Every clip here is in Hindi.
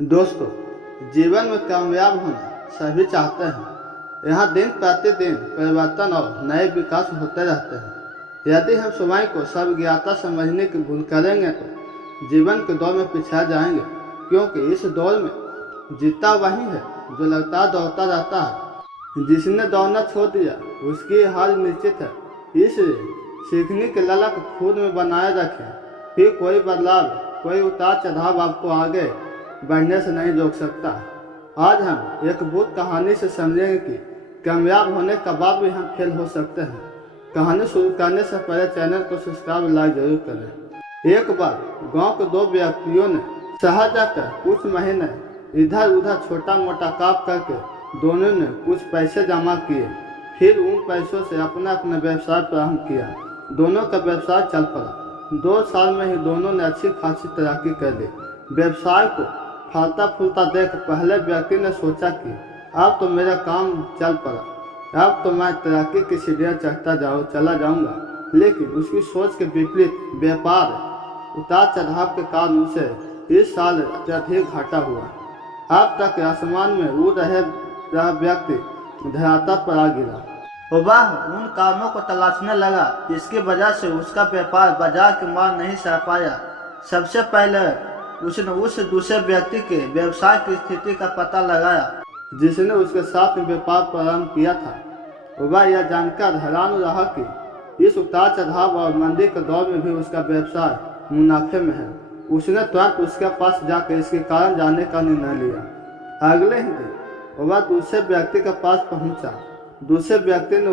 दोस्तों, जीवन में कामयाब होना सभी चाहते हैं। यहाँ दिन प्रतिदिन परिवर्तन और नए विकास होते रहते हैं। यदि हम स्वयं को सब ज्ञाता समझने की भूल करेंगे तो जीवन के दौर में पिछड़ जाएंगे, क्योंकि इस दौर में जीता वही है जो लगातार दौड़ता रहता है। जिसने दौड़ना छोड़ दिया उसकी हार निश्चित है। इसलिए सीखने की ललक खुद में बनाए रखें, फिर कोई बदलाव, कोई उतार चढ़ाव आपको आगे बढ़ने से नहीं रोक सकता। आज हम एक भूत कहानी से समझेंगे कि कामयाब होने के बाद भी हम फेल हो सकते हैं। कहानी शुरू करने से पहले चैनल को सब्सक्राइब लाइक जरूर करें। एक बार गांव के दो व्यक्तियों ने शहर जाकर कुछ महीने इधर उधर छोटा मोटा काम करके दोनों ने कुछ पैसे जमा किए। फिर उन पैसों से अपना अपना व्यवसाय प्रारंभ किया। दोनों का व्यवसाय चल पड़ा। 2 साल में ही दोनों ने अच्छी खासी तरक्की कर ली। व्यवसाय को फलता फूलता देख पहले व्यक्ति ने सोचा कि अब तो मेरा काम चल पड़ा, अब तो मैं तरक्की की सीढ़ियाँ चला जाऊंगा। लेकिन उसकी सोच के विपरीत व्यापार उतार चढ़ाव के कारण उसे इस साल अत्यधिक घाटा हुआ। अब तक आसमान में उड़ रहे व्यक्ति धरातल पर आ गिरा। वह उन कारणों को तलाशने लगा जिसकी वजह से उसका व्यापार बाजार की मांग नहीं सह पाया। सबसे पहले उसने उस दूसरे व्यक्ति के व्यवसाय की स्थिति का पता लगाया जिसने उसके साथ में व्यापार प्रारंभ किया था। वह यह जानकर हैरान रहा कि इस उतार चढ़ाव और मंदी के दौर में भी उसका व्यवसाय मुनाफे में है। उसने तुरंत उसके पास जाकर इसके कारण जानने का निर्णय लिया। अगले ही दिन वह दूसरे व्यक्ति के पास पहुंचा। दूसरे व्यक्ति ने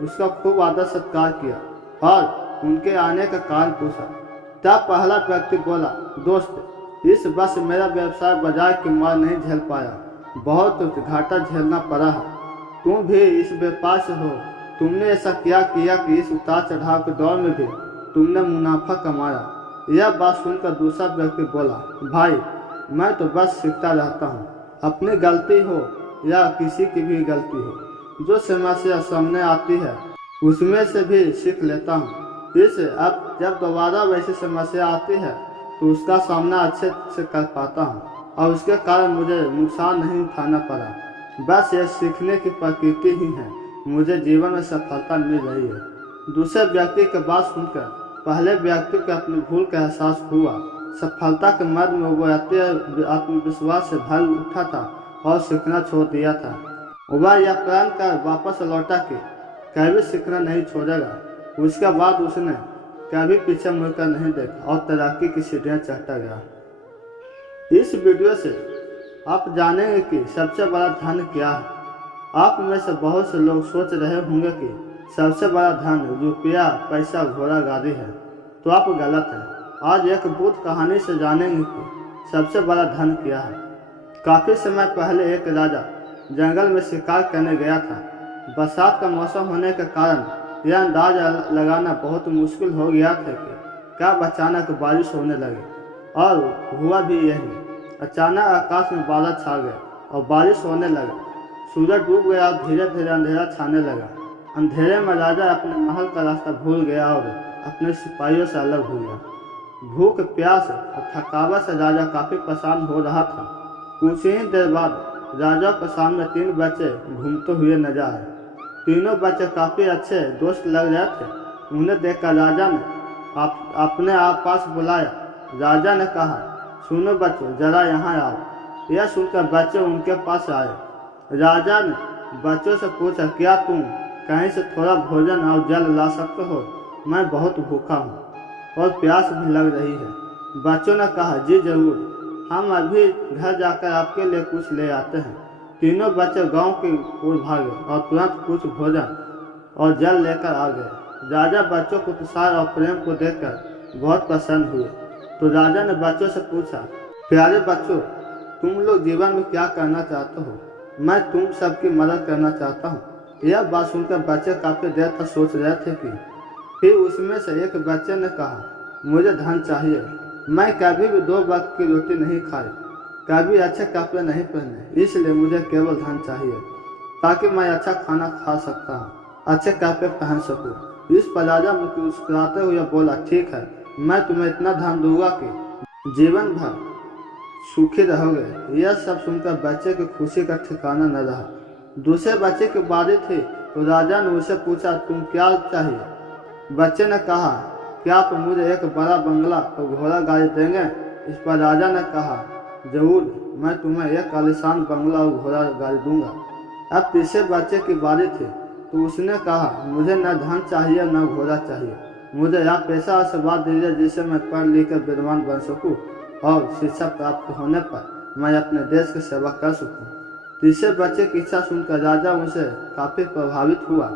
उसका खूब आदर सत्कार किया और उनके आने का कारण पूछा। तब पहला व्यक्ति बोला, दोस्त, इस वर्ष मेरा व्यवसाय बाजार की मार नहीं झेल पाया, बहुत घाटा झेलना पड़ा है। तुम भी इस व्यापार से हो। तुमने ऐसा क्या किया कि इस उतार चढ़ाव के दौर में भी तुमने मुनाफा कमाया। यह बात सुनकर दूसरा व्यक्ति बोला, भाई, मैं तो बस सीखता रहता हूँ। अपनी गलती हो या किसी की भी गलती हो, जो समस्या सामने आती है उसमें से भी सीख लेता हूँ। इससे अब जब दोबारा वैसी समस्या आती है तो उसका सामना अच्छे से कर पाता हूँ और उसके कारण मुझे नुकसान नहीं उठाना पड़ा। बस यह सीखने की प्रकृति ही है। मुझे जीवन में सफलता मिल रही है। दूसरे व्यक्ति की बात सुनकर पहले व्यक्ति को अपनी भूल का एहसास हुआ। सफलता के मर्द में वो आत्मविश्वास से भर उठा था और सीखना छोड़ दिया था। वह यह प्रण कर वापस लौटा कि कभी सीखना नहीं छोड़ेगा। उसके बाद उसने कभी पीछे मुड़कर नहीं देखा और तरक्की की सीढ़ियाँ चढ़ता गया। इस वीडियो से आप जानेंगे कि सबसे बड़ा धन क्या है। आप में से बहुत से लोग सोच रहे होंगे कि सबसे बड़ा धन रुपया, पैसा, घोड़ा, गाड़ी है, तो आप गलत हैं। आज एक भूत कहानी से जानेंगे कि सबसे बड़ा धन क्या है। काफ़ी समय पहले एक राजा जंगल में शिकार करने गया था। बरसात का मौसम होने के कारण यह अंदाजा लगाना बहुत मुश्किल हो गया था कि कब अचानक बारिश होने लगी, और हुआ भी यही। अचानक आकाश में बादल छा गए और बारिश होने लगा। सूरज डूब गया और धीरे धीरे अंधेरा छाने लगा। अंधेरे में राजा अपने महल का रास्ता भूल गया और अपने सिपाहियों से अलग हो गया। भूख, प्यास और थकावट से राजा काफ़ी परेशान हो रहा था। कुछ ही देर बाद राजा के सामने 3 बच्चे घूमते हुए नजर आए। तीनों बच्चे काफ़ी अच्छे दोस्त लग रहे थे। उन्हें देखकर राजा ने अपने आप पास बुलाया। राजा ने कहा, सुनो बच्चों, जरा यहाँ आओ। यह सुनकर बच्चे उनके पास आए। राजा ने बच्चों से पूछा, क्या तुम कहीं से थोड़ा भोजन और जल ला सकते हो? मैं बहुत भूखा हूँ और प्यास भी लग रही है। बच्चों ने कहा, जी जरूर, हम अभी घर जाकर आपके लिए कुछ ले आते हैं। तीनों बच्चे गांव की ओर भागे और तुरंत कुछ भोजन और जल लेकर आ गए। राजा बच्चों को उत्साह और प्रेम को देखकर बहुत प्रसन्न हुए। तो राजा ने बच्चों से पूछा, प्यारे बच्चों, तुम लोग जीवन में क्या करना चाहते हो? मैं तुम सबकी मदद करना चाहता हूँ। यह बात सुनकर बच्चे काफ़ी देर तक सोच रहे थे कि फिर उसमें से एक बच्चे ने कहा, मुझे धन चाहिए। मैं कभी भी 2 वक्त की रोटी नहीं खाई, कभी अच्छे कपड़े नहीं पहने, इसलिए मुझे केवल धन चाहिए ताकि मैं अच्छा खाना खा सकता हूँ, अच्छे कपड़े पहन सकूँ। इस पर राजा मुस्कुराते हुए बोला, ठीक है, मैं तुम्हें इतना धन दूंगा कि जीवन भर सूखे रहोगे। यह सब सुनकर बच्चे की खुशी का ठिकाना न रहा। दूसरे बच्चे की बारी थी तो राजा ने उसे पूछा, तुम क्या चाहिए? बच्चे ने कहा, क्या आप मुझे एक बड़ा बंगला और घोड़ा गाड़ी देंगे? इस पर राजा ने कहा, जरूर, मैं तुम्हें एक आलीशान बंगला और घोड़ा गाड़ी दूंगा। अब तीसरे बच्चे की बारी थी तो उसने कहा, मुझे न धन चाहिए न घोड़ा चाहिए, मुझे यह पैसा आशीर्वाद दीजिए जिससे मैं पढ़ लिख कर विद्वान बन सकूं और शिक्षा प्राप्त होने पर मैं अपने देश की सेवा कर सकूं। तीसरे बच्चे की इच्छा सुनकर राजा उनसे काफी प्रभावित हुआ।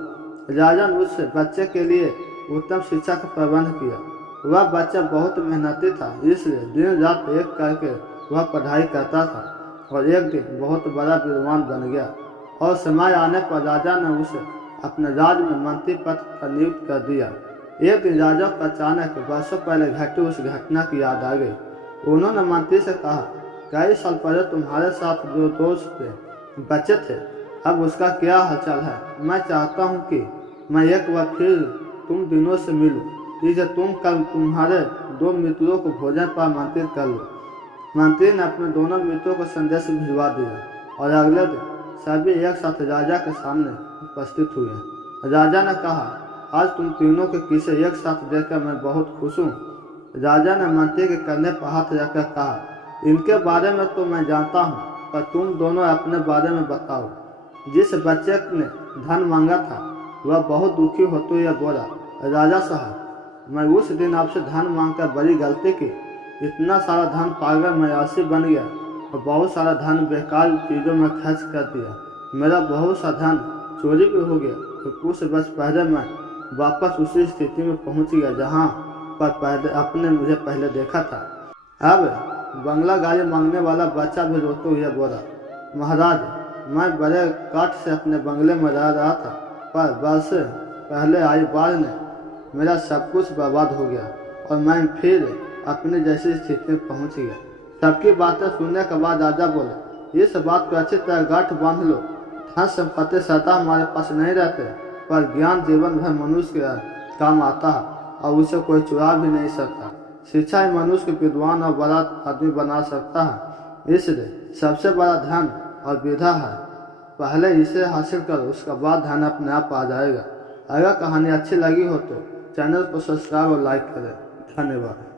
राजा ने उस बच्चे के लिए उत्तम शिक्षा का प्रबंध किया। वह बच्चा बहुत मेहनती था, इसलिए दिन रात एक करके वह पढ़ाई करता था और एक दिन बहुत बड़ा विद्वान बन गया। और समय आने पर राजा ने उसे अपने राज्य में मंत्री पद पर नियुक्त कर दिया। एक दिन राजा को अचानक वर्षों पहले घटी उस घटना की याद आ गई। उन्होंने मंत्री से कहा, कई साल पहले तुम्हारे साथ जो दोस्त बच्चे थे, अब उसका क्या हालचाल है? मैं चाहता हूँ कि मैं एक बार फिर तुम दिनों से मिलूं, इसलिए तुम कल तुम्हारे 2 मित्रों को भोजन पर आमंत्रित कर लो। मंत्री ने अपने दोनों मित्रों को संदेश भिजवा दिया और अगले दिन सभी एक साथ राजा के सामने उपस्थित हुए। राजा ने कहा, आज तुम तीनों के किस्से एक साथ देखकर मैं बहुत खुश हूँ। राजा ने मंत्री के कंधे पर हाथ रखकर कहा, इनके बारे में तो मैं जानता हूँ, पर तुम दोनों अपने बारे में बताओ। जिस बच्चे ने धन मांगा था वह बहुत दुखी होते हुए बोला, राजा साहब, मैं उस दिन आपसे धन मांगकर बड़ी गलती की। इतना सारा धन पाकर मैं आलसी बन गया और बहुत सारा धन बेकार चीज़ों में खर्च कर दिया। मेरा बहुत सा धन चोरी भी हो गया। तो कुछ वर्ष पहले मैं वापस उसी स्थिति में पहुंच गया जहां पर पहले आपने मुझे पहले देखा था। अब बंगला गाड़ी मांगने वाला बच्चा भी रोते हुए बोला, महाराज, मैं बड़े काठ से अपने बंगले में रह रहा था, पर वर्ष पहले आई बाढ़ ने मेरा सब कुछ बर्बाद हो गया और मैं फिर अपनी जैसी स्थिति में पहुंच गया। सबकी बातें सुनने के बाद राजा बोले, इस बात को अच्छी तरह गांठ बांध लो। धन संपत्ति सदा हमारे पास नहीं रहते, पर ज्ञान जीवन भर मनुष्य के काम आता है और उसे कोई चुरा भी नहीं सकता। शिक्षा ही मनुष्य को विद्वान और बड़ा आदमी बना सकता है। इसलिए सबसे बड़ा धन और विद्या है, पहले इसे हासिल करो, उसके बाद धन अपने आप आ जाएगा। अगर कहानी अच्छी लगी हो तो चैनल को सब्सक्राइब और लाइक करें। धन्यवाद।